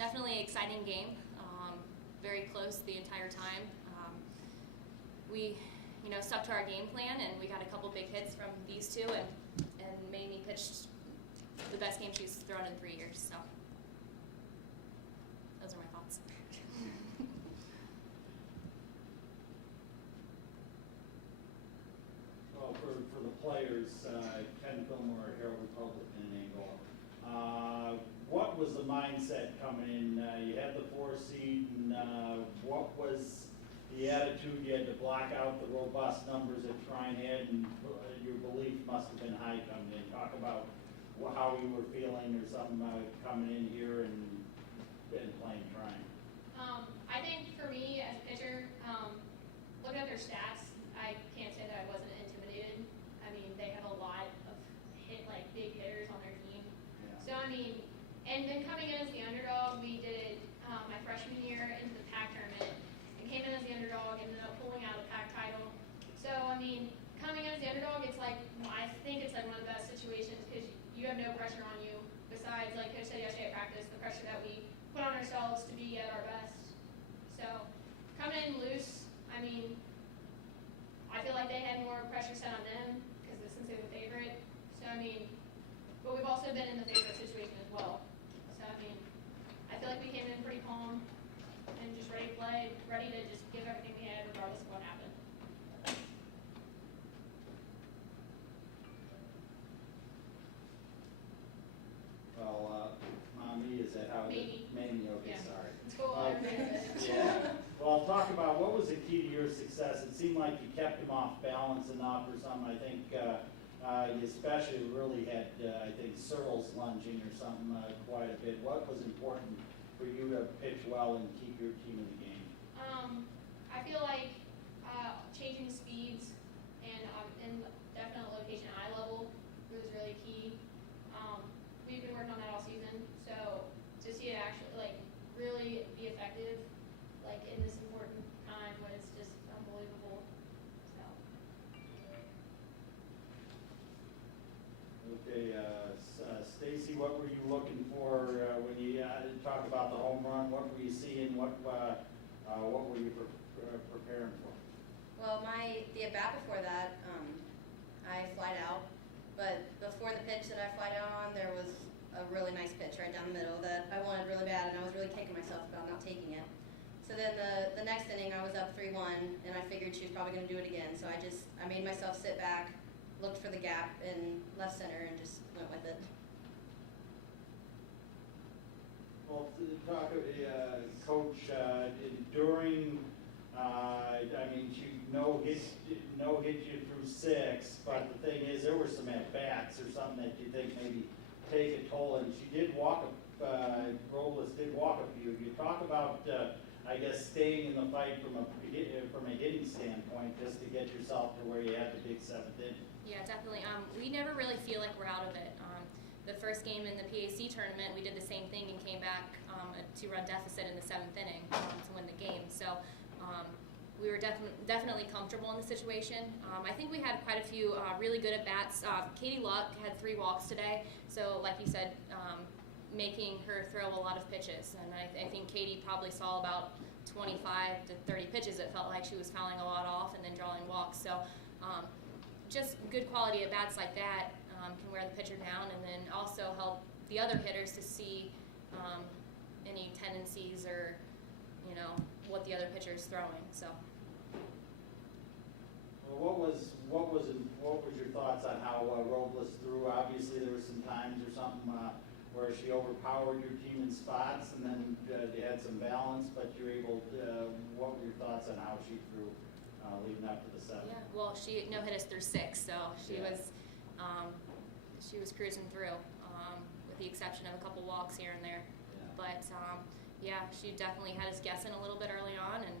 Definitely an exciting game. Very close the entire time. We, stuck to our game plan, and we got a couple big hits from these two, and Mamee pitched the best game she's thrown in 3 years. So those are my thoughts. Well, for the players, Ken Fillmore, Herald Republican, and Angola. What was the mindset coming in? You had the 4 seed, and what was the attitude? You had to block out the robust numbers that Trine had, and your belief must have been high coming in. Talk about how you were feeling or something coming in here and playing Trine. I think for me as a pitcher, looking at their stats, I can't say that I wasn't intimidated. I mean, they have a lot of big hitters on their team. Yeah. So and then coming in as the underdog, we did it my freshman year into the PAC tournament, and came in as the underdog, and ended up pulling out a PAC title. So coming in as the underdog, it's I think it's one of the best situations because you have no pressure on you besides, like Coach said yesterday at practice, the pressure that we put on ourselves to be at our best. So coming in loose, I feel like they had more pressure set on them because since they're the favorite. So but we've also been in the favorite situation as well. So I feel like we came in pretty calm and just ready to play, ready to just give everything we had regardless of what happened. Well, Mamee, is that how it is? Mamee. Okay, Yeah. sorry. It's cool. Yeah. Well, talk about what was the key to your success. It seemed like you kept them off balance enough or something. I think you especially really had, I think, Searles lunging or something quite a bit. What was important for you to pitch well and keep your team in the game? I feel like changing speeds and in definite location eye level was really key. We've been working on that all season, so to see it actually really be effective in this important time was just unbelievable. So. Okay, Staci, what were you looking for when you talk about the home run? What were you seeing? What were you preparing for? Well, the at bat before that, I flied out, but before the pitch that I flied out on, there was a really nice pitch right down the middle that I wanted really bad, and I was really kicking myself about not taking it. So then the next inning, I was up 3-1, and I figured she was probably going to do it again. So I made myself sit back, looked for the gap in left center, and just went with it. Well, Coach, during, she hit you through 6, but the thing is, there were some at-bats or something that you think maybe take a toll, and she did walk Robles did walk a few. You talk about, I guess, staying in the fight from a hitting standpoint, just to get yourself to where you had the big 7th inning. Yeah, definitely. We never really feel like we're out of it. The first game in the PAC tournament, we did the same thing and came back a 2-run deficit in the 7th inning to win the game. So we were definitely comfortable in the situation. I think we had quite a few really good at-bats. Katie Luck had 3 walks today. So like you said, making her throw a lot of pitches. And I think Katie probably saw about 25 to 30 pitches. It felt like she was fouling a lot off and then drawing walks. So just good quality at bats like that can wear the pitcher down, and then also help the other hitters to see any tendencies or what the other pitcher is throwing. So. Well, what was your thoughts on how Robles threw? Obviously, there were some times or something where she overpowered your team in spots, and then you had some balance, but you're able to. What were your thoughts on how she threw leading up to the 7th? Yeah, well, she no-hit us through 6, so she was cruising through, with the exception of a couple walks here and there. Yeah. But she definitely had us guessing a little bit early on, and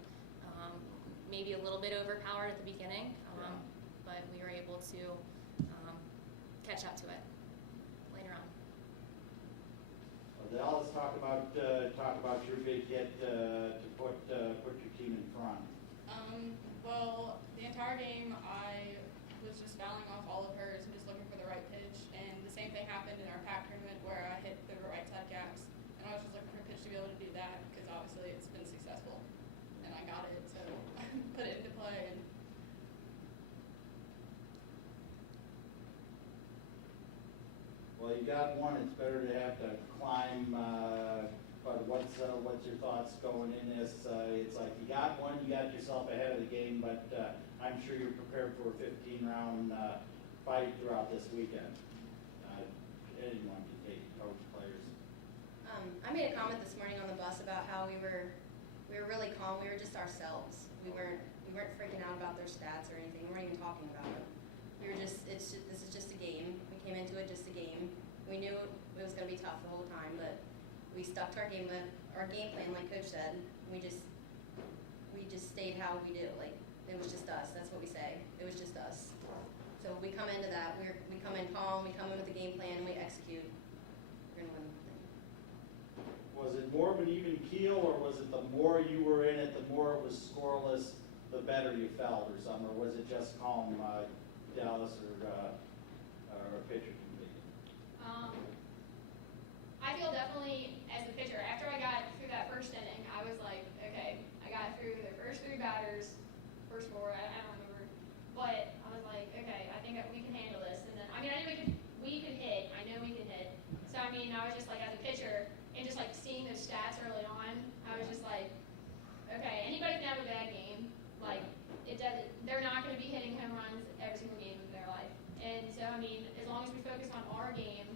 maybe a little bit overpowered at the beginning, but we were able to catch up to it later on. Well, Dallis, talk about your big hit to put your team in front. Well, the entire game I was just fouling off all of hers and just looking for the right pitch. And the same thing happened in our PAC tournament where I hit the right side gaps, and I was just looking for a pitch to be able to well, you got one, it's better to have to climb, but what's your thoughts going in this? It's like you got one, you got yourself ahead of the game, but I'm sure you're prepared for a 15-round fight throughout this weekend. Anyone can take coach players. I made a comment this morning on the bus about how we were really calm. We were just ourselves. We weren't freaking out about their stats or anything. We weren't even talking about it. We were just, this is just a game. We came into it just a game. We knew it was going to be tough the whole time, but we stuck to our game plan, like Coach said. We just stayed how we do. Like, it was just us. That's what we say. It was just us. So we come into that. We come in calm. We come in with the game plan, and we execute. We're going to win the thing. Was it more of an even keel, or was it the more you were in it, the more it was scoreless, the better you felt, or something? Or was it just calm, Dallis, or pitcher can be? I feel definitely, as a pitcher, after I got through that first inning, I was like, okay, I got through the first 3 batters, first 4, I don't remember, but I was like, okay, I think we can handle this. And then, I mean, I knew we could hit. I know we could hit. So, I mean, I was just like, as a pitcher, and just like seeing those stats early on, I was just like, okay, anybody can have a bad game. Like, it doesn't, they're not going to be hitting home runs every single game of their life. And so, I mean, as long as we focus on our game